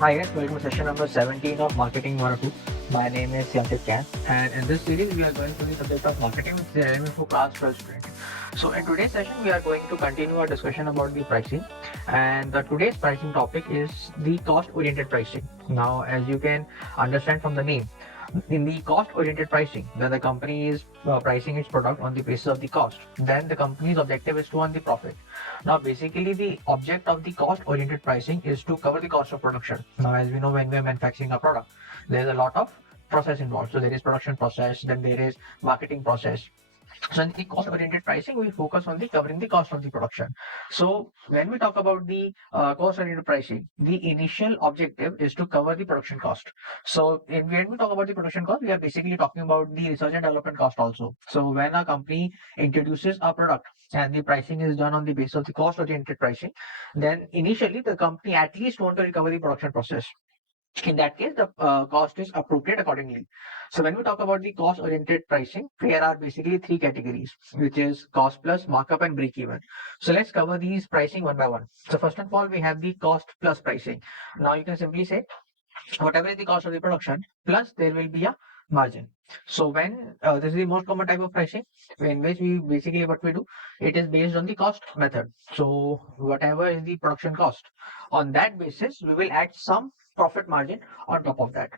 Hi guys, welcome to session number 17 of Marketing 102. My name is Yantik Khan, and in this series we are going to the subject of marketing which is relevant for class 12 student. So in today's session we are going to continue our discussion about the pricing, and the today's pricing topic is the cost oriented pricing. Now as you can understand from the name, in the cost oriented pricing, when the company is pricing its product on the basis of the cost, then the company's objective is to earn the profit. Now basically the object of the cost oriented pricing is to cover the cost of production. Now as we know, when we are manufacturing a product, there is a lot of process involved. So there is production process, then there is marketing process. So in the cost oriented pricing, we focus on the covering the cost of the production. So when we talk about the cost oriented pricing, the initial objective is to cover the production cost. So when we talk about the production cost, we are basically talking about the research and development cost also. So when a company introduces a product and the pricing is done on the basis of the cost oriented pricing, then initially the company at least want to recover the production process. In that case, the cost is appropriate accordingly. So when we talk about the cost oriented pricing, there are basically three categories, which is cost plus, markup, and break even. So let's cover these pricing one by one. So first of all, we have the cost plus pricing. Now you can simply say whatever is the cost of the production plus there will be a margin. So when this is the most common type of pricing, in which we basically what we do, it is based on the cost method. So whatever is the production cost, on that basis we will add some profit margin on top of that.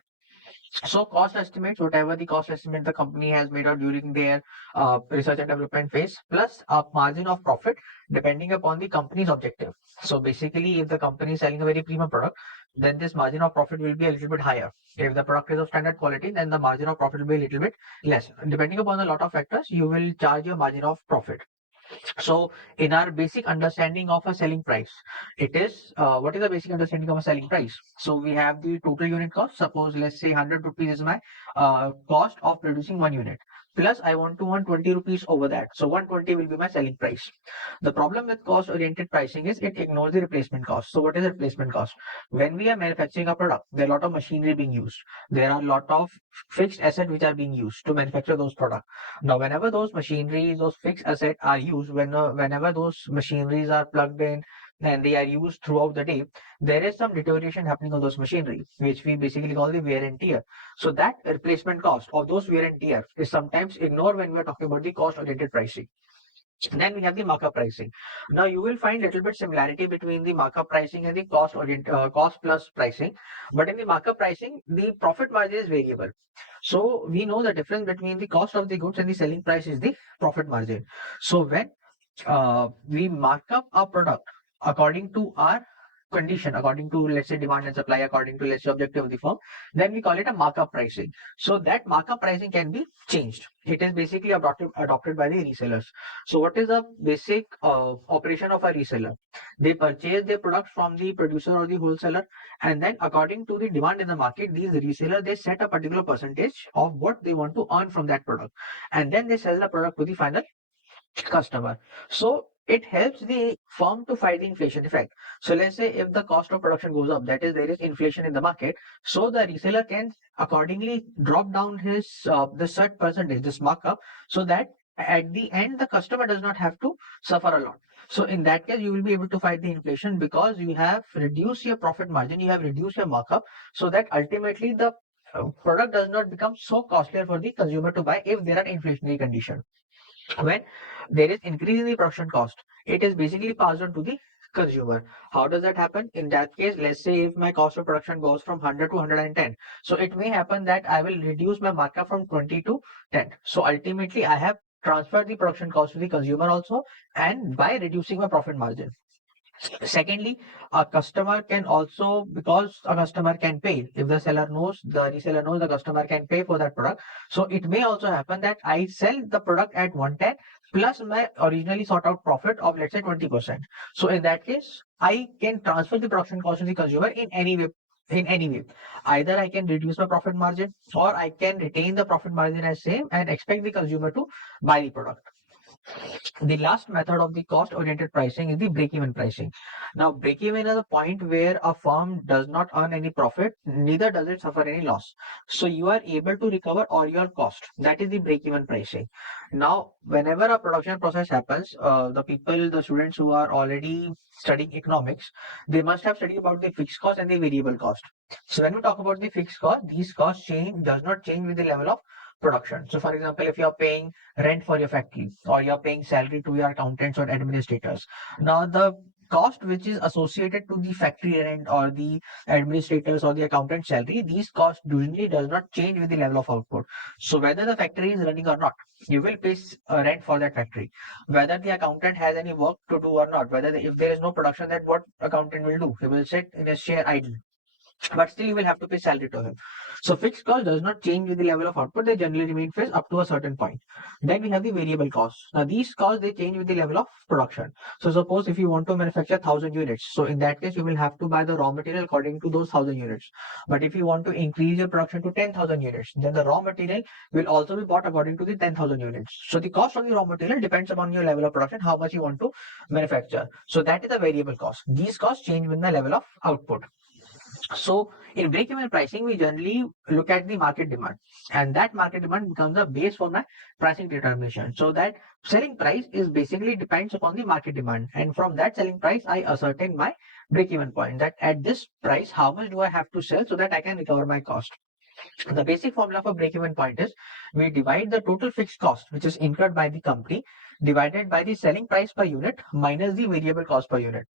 So cost estimates, whatever the cost estimate the company has made out during their research and development phase, plus a margin of profit depending upon the company's objective. So basically, if the company is selling a very premium product, then this margin of profit will be a little bit higher. If the product is of standard quality, then the margin of profit will be a little bit less. Depending upon a lot of factors, you will charge your margin of profit. So, in our basic understanding of a selling price, it is what is the basic understanding of a selling price? So, we have the total unit cost. Suppose, let's say 100 rupees is my cost of producing one unit. Plus, I want to earn 20 rupees over that. So, 120 will be my selling price. The problem with cost oriented pricing is it ignores the replacement cost. So, what is the replacement cost? When we are manufacturing a product, there are a lot of machinery being used. There are a lot of fixed assets which are being used to manufacture those products. Now, whenever those machineries, those fixed assets are used, whenever those machineries are plugged in and they are used throughout the day, there is some deterioration happening on those machinery, which we basically call the wear and tear. So that replacement cost of those wear and tear is sometimes ignored when we are talking about the cost-oriented pricing. Then we have the markup pricing. Now you will find little bit similarity between the markup pricing and the cost plus pricing. But in the markup pricing, the profit margin is variable. So we know the difference between the cost of the goods and the selling price is the profit margin. So when we mark up our product according to our condition, according to let's say demand and supply, according to let's say objective of the firm, then we call it a markup pricing. So that markup pricing can be changed. It is basically adopted by the resellers. So what is the basic operation of a reseller? They purchase their products from the producer or the wholesaler, and then according to the demand in the market, these resellers they set a particular percentage of what they want to earn from that product, and then they sell the product to the final customer. So it helps the firm to fight the inflation effect. So let's say if the cost of production goes up, that is there is inflation in the market, so the reseller can accordingly drop down his the set percentage, this markup, so that at the end the customer does not have to suffer a lot. So in that case, you will be able to fight the inflation because you have reduced your profit margin, you have reduced your markup, so that ultimately the product does not become so costlier for the consumer to buy if there are inflationary conditions. When there is increase in the production cost, it is basically passed on to the consumer. How does that happen? In that case, let's say if my cost of production goes from 100 to 110, so it may happen that I will reduce my markup from 20 to 10. So ultimately I have transferred the production cost to the consumer also, and by reducing my profit margin. Secondly, a customer can also, because a customer can pay, if the seller knows, the reseller knows the customer can pay for that product. So it may also happen that I sell the product at 110 plus my originally sought out profit of let's say 20%. So in that case, I can transfer the production cost to the consumer in any way. In any way, either I can reduce my profit margin or I can retain the profit margin as same and expect the consumer to buy the product. The last method of the cost oriented pricing is the break even pricing. Now, break even is a point where a firm does not earn any profit, neither does it suffer any loss. So you are able to recover all your cost. That is the break even pricing. Now, whenever a production process happens, the students who are already studying economics, they must have studied about the fixed cost and the variable cost. So when we talk about the fixed cost, these costs does not change with the level of production. So for example, if you are paying rent for your factory or you are paying salary to your accountants or administrators, now the cost which is associated to the factory rent or the administrators or the accountant salary, these costs usually does not change with the level of output. So whether the factory is running or not, you will pay rent for that factory. Whether the accountant has any work to do or not, if there is no production, then what accountant will do? He will sit in his chair idle, but still you will have to pay salary to him. So fixed cost does not change with the level of output, they generally remain fixed up to a certain point. Then we have the variable costs. Now these costs, they change with the level of production. So suppose if you want to manufacture 1,000 units, so in that case you will have to buy the raw material according to those 1,000 units. But if you want to increase your production to 10,000 units, then the raw material will also be bought according to the 10,000 units. So the cost of the raw material depends upon your level of production, how much you want to manufacture. So that is the variable cost. These costs change with the level of output. So in break-even pricing, we generally look at the market demand, and that market demand becomes a base for my pricing determination. So that selling price is basically depends upon the market demand, and from that selling price, I ascertain my break-even point. That at this price, how much do I have to sell so that I can recover my cost? The basic formula for break-even point is we divide the total fixed cost which is incurred by the company divided by the selling price per unit minus the variable cost per unit.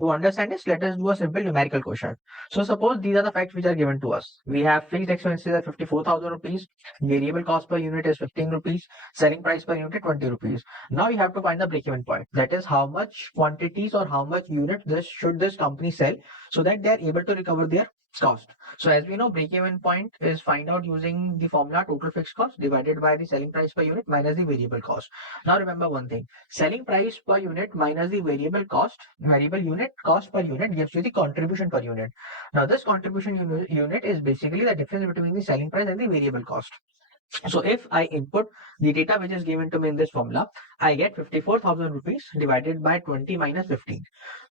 To understand this, let us do a simple numerical question. So suppose these are the facts which are given to us. We have fixed expenses at 54,000 rupees, variable cost per unit is 15 rupees, selling price per unit 20 rupees. Now you have to find the break-even point. That is how much quantities or how much units this company sell so that they are able to recover their cost. So as we know, break-even point is find out using the formula total fixed cost divided by the selling price per unit minus the variable cost. Now remember one thing, selling price per unit minus the variable unit cost per unit gives you the contribution per unit. Now this contribution unit is basically the difference between the selling price and the variable cost. So if I input the data which is given to me in this formula, I get 54,000 rupees divided by 20 minus 15.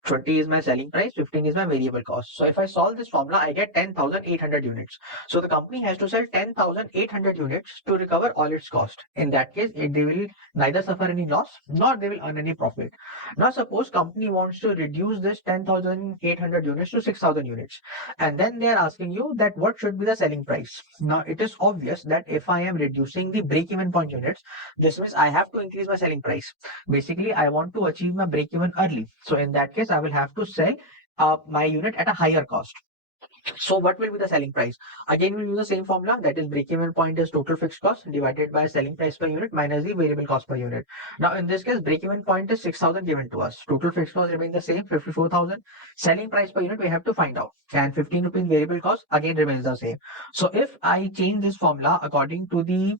20 is my selling price, 15 is my variable cost. So if I solve this formula, I get 10,800 units. So the company has to sell 10,800 units to recover all its cost. In that case, they will neither suffer any loss nor they will earn any profit. Now suppose company wants to reduce this 10,800 units to 6,000 units. And then they are asking you that what should be the selling price. Now it is obvious that if I am reducing the break-even point units, this means I have to increase my selling price. Basically, I want to achieve my break-even early. So in that case, I will have to sell my unit at a higher cost. So what will be the selling price? Again, we'll use the same formula, that is break-even point is total fixed cost divided by selling price per unit minus the variable cost per unit. Now in this case, break-even point is 6,000 given to us. Total fixed cost remain the same, 54,000. Selling price per unit we have to find out, and 15 rupees variable cost again remains the same. So if I change this formula according to the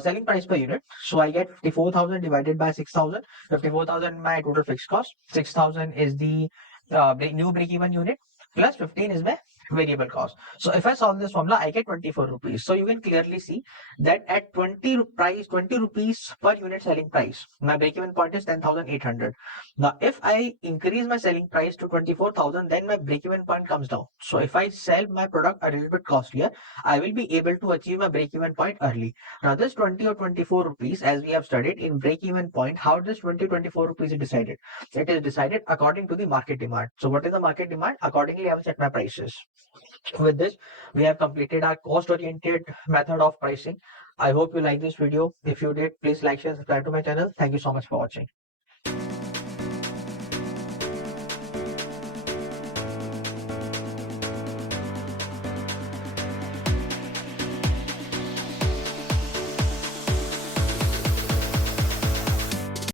selling price per unit, so I get 54,000 divided by 6,000. 54,000 my total fixed cost, 6,000 is the new break-even unit, plus 15 is my variable cost. So if I solve this formula, I get 24 rupees. So you can clearly see that at 20 rupees per unit selling price, my break-even point is 10,800. Now, if I increase my selling price to 24,000, then my break-even point comes down. So if I sell my product a little bit costlier, I will be able to achieve my break-even point early. Now, this 20 or 24 rupees, as we have studied in break-even point, how does 24 rupees is decided? It is decided according to the market demand. So what is the market demand? Accordingly, I will set my prices. With this, we have completed our cost-oriented method of pricing. I hope you like this video. If you did, please like, share, subscribe to my channel. Thank you so much for watching.